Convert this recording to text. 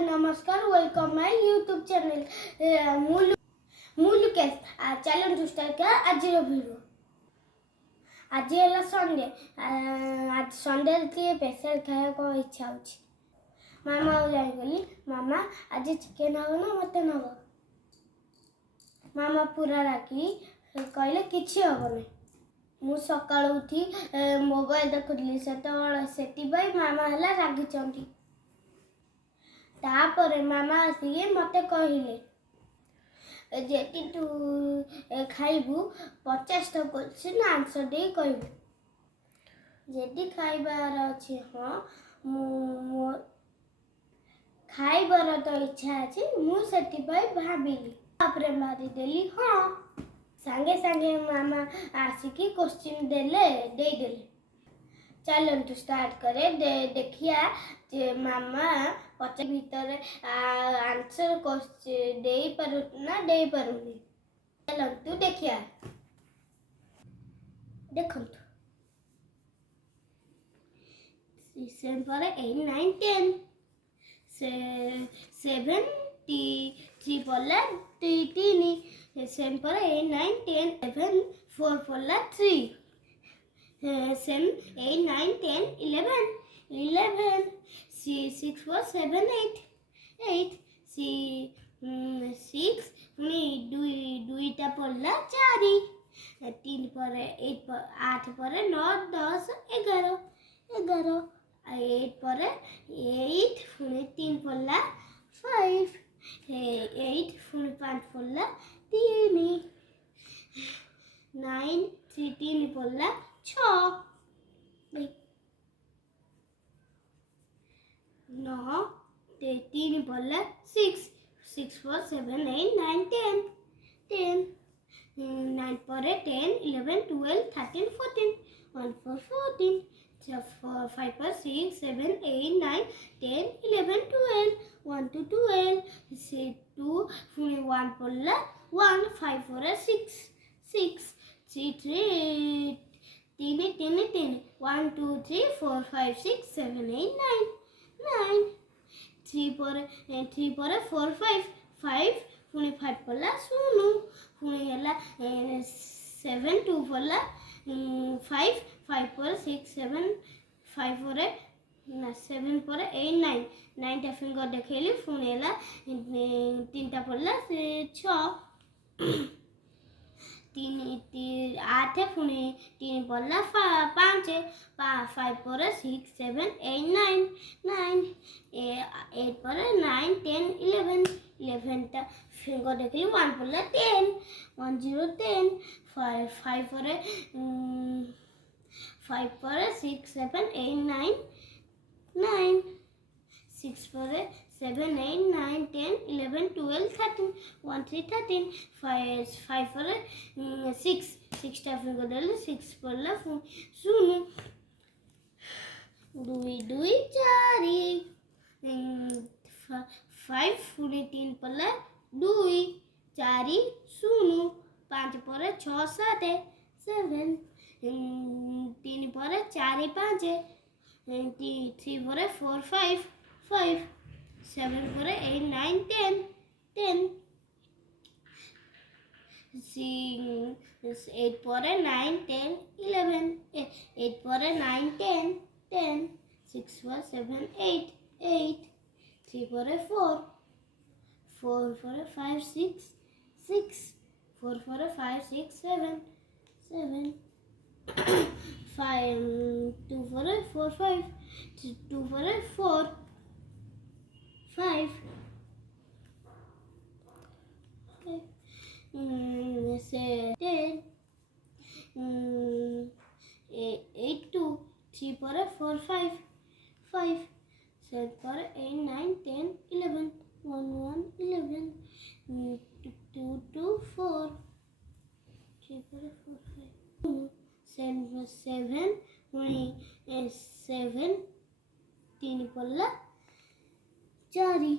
हाय नमस्कार welcome my YouTube channel मु Lukesh challenge start कर आज वीडियो आज है संडे आज संडे के स्पेशल खाया को इच्छा होची मामा जाई गली मामा आज चिकन हो ना मटन हो मामा पूरा राखी कहले किछि होबो मु सकाळ उठी मोबाइल देखुली सेतिबाई मामा हला रागी चंदी तापर मामा आसिके मते कहले जेति तू खाइबू 50 टा क्वेश्चन आंसर दे कहबू जेति खाइबार अछि हां मु खाइबार तो इच्छा अछि मु सेतिबाई भाबिली तापर मारी देली हां संगे संगे मामा आसिके क्वेश्चन देले दे देले चैलेंज स्टार्ट करे देखिया जे मामा 50 भीतर आंसर क्वेश्चन दे पारु ना दे पारुनी चैलेंज तू देखिया देखंतु सेम पर 8 9 10 7 3 पल्ला 3 सेम पर 8 9 10 11 4 पल्ला 3 सेम 8 9 10 11 6 4 7 8 6 दुईटा पल्ला 4 3 पर 8 पर 9 10 11 8 पर 8 पुणी 3 पल्ला 5 8 पुणी 5 पल्ला 3 9 3 पल्ला 6 9 3 पल्ला 6 4 7 8 9 10 9 पर 10 11 12 13 14 1 4 14 5 पर 6 7 8 9 10 11 12 1 to 12 2 पुणी 1 पल्ला 1 5 पर 6 3 1 2 3 4 5 6 7 8 9 3 पर 4 5 पुणी 5 पल्ला 0 पुणी हला 7 2 पल्ला 5 पर 6 7 5 पर 7 पर 8 9 टा फिंगर देखेली पुणी हला 3 टा पल्ला 6 8 पुणी 3 पल्ला 5 5 पर 6 7 8 9 8 पर 9 10 11 टा फिंगर देखली 1 पल्ला 10 1 0 10 5 पर 6 7 8 9 6 पर 7 8 9 10 11 12 13 1 3 13 5 पर 6 टा फिंगर देले 6 पल्ला 0 2 4 5 पुणी 3 पल्ला 2 4 0 5 पर 6 7 7 3 पर 4 5 3 पर 4 5 7 पर 8 9 10 8 पर 9 10 11 8 पर 9 10 6 पर 7 8 3 पर 4 पर 5 6 4 पर 5 6 7 5 2 पर 4 5 2 पर 4 5 10 8 2 3 पर 4 5 7 पर 8 9 10 11 1 11 2 4 3 पर 4 5 7 पुणी 7 3 पल्ला 4